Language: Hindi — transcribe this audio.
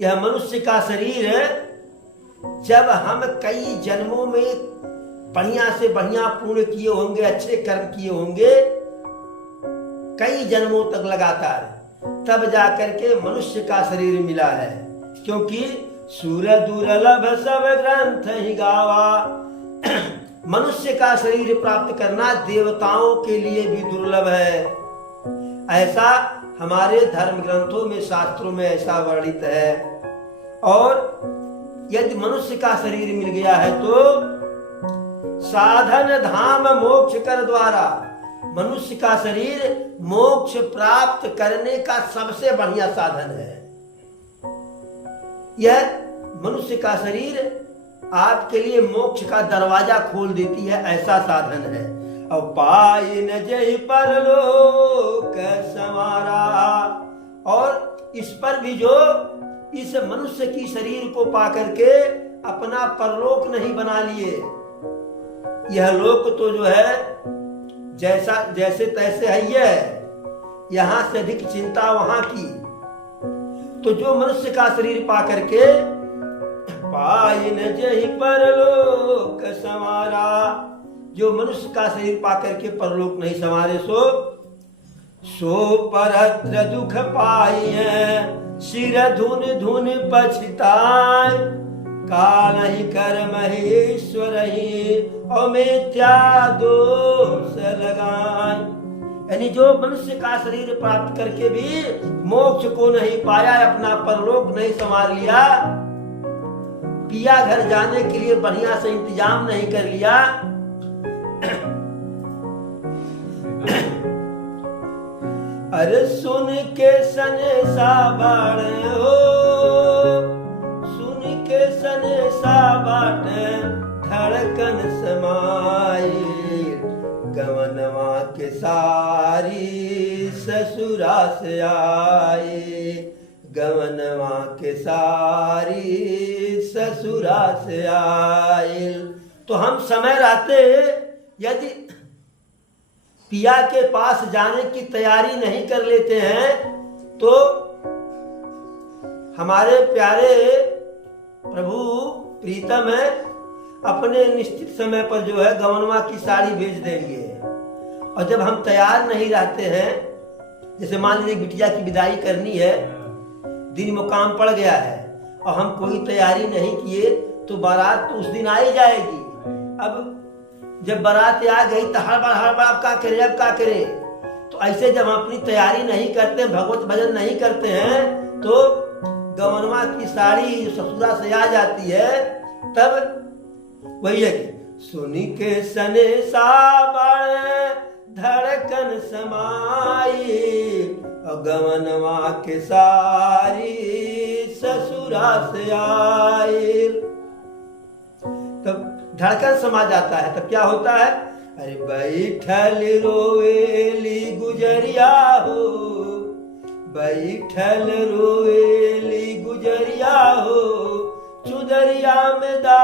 यह मनुष्य का शरीर जब हम कई जन्मों में बढ़िया से बढ़िया पुण्य किए होंगे, अच्छे कर्म किए होंगे कई जन्मों तक लगातार, तब जाकर के मनुष्य का शरीर मिला है। क्योंकि सूर दुर्लभ सब ग्रंथ ही गावा मनुष्य का शरीर प्राप्त करना देवताओं के लिए भी दुर्लभ है। ऐसा हमारे धर्म ग्रंथों में, शास्त्रों में ऐसा वर्णित है। और यदि मनुष्य का शरीर मिल गया है तो साधन धाम मोक्ष कर द्वारा मनुष्य का शरीर मोक्ष प्राप्त करने का सबसे बढ़िया साधन है। यह मनुष्य का शरीर आपके लिए मोक्ष का दरवाजा खोल देती है, ऐसा साधन है। और पाई न जय परलोक समारा, और इस पर भी जो इस मनुष्य की शरीर को पाकर के अपना परलोक नहीं बना लिए, यह लोक तो जो है जैसा जैसे तैसे है, यह यहां से अधिक चिंता वहां की। तो जो मनुष्य का शरीर पाकर के पाई न जय परलोक समारा, जो मनुष्य का शरीर पाकर के परलोक नहीं संवारे सो परत्र दुख पाई है, सिर धुन धुन पछताए, काल ही कर्म ईश्वर ही और मिथ्या दोष लगाए। यानी जो मनुष्य का शरीर प्राप्त करके भी मोक्ष को नहीं पाया, अपना परलोक नहीं संवार लिया, पिया घर जाने के लिए बढ़िया से इंतजाम नहीं कर लिया, अरे सुन के सने साबाड़ हो, सुन के सने साबाड़ धड़कन समाई, गवनवा के सारी ससुरा से आई, गवनवा के सारी ससुरा से आई। तो हम समय रहते यदि पिया के पास जाने की तैयारी नहीं कर लेते हैं तो हमारे प्यारे प्रभु प्रीतम है अपने निश्चित समय पर जो है गवनवा की साड़ी भेज देंगे। और जब हम तैयार नहीं रहते हैं, जैसे मान लीजिए बिटिया की विदाई करनी है, दिन मुकाम पड़ गया है और हम कोई तैयारी नहीं किए तो बारात तो उस दिन आ ही जाएगी। अब जब बारात आ गई तो हड़बड़ अब क्या करें, अब क्या करें। तो ऐसे जब हम अपनी तैयारी नहीं करते, भगवत भजन नहीं करते हैं, तो गवनवा की साड़ी ससुरा से आ जाती है। तब वही है कि सुनी के सने साबाड़ धड़कन समाई, और गवनवा के सारी ससुरा से आई। तब धड़कन समा जाता है। तब क्या होता है, अरे बैठल रोवेली गुजरिया हो, बैठल रोवेली गुजरिया हो, चुदरिया में दा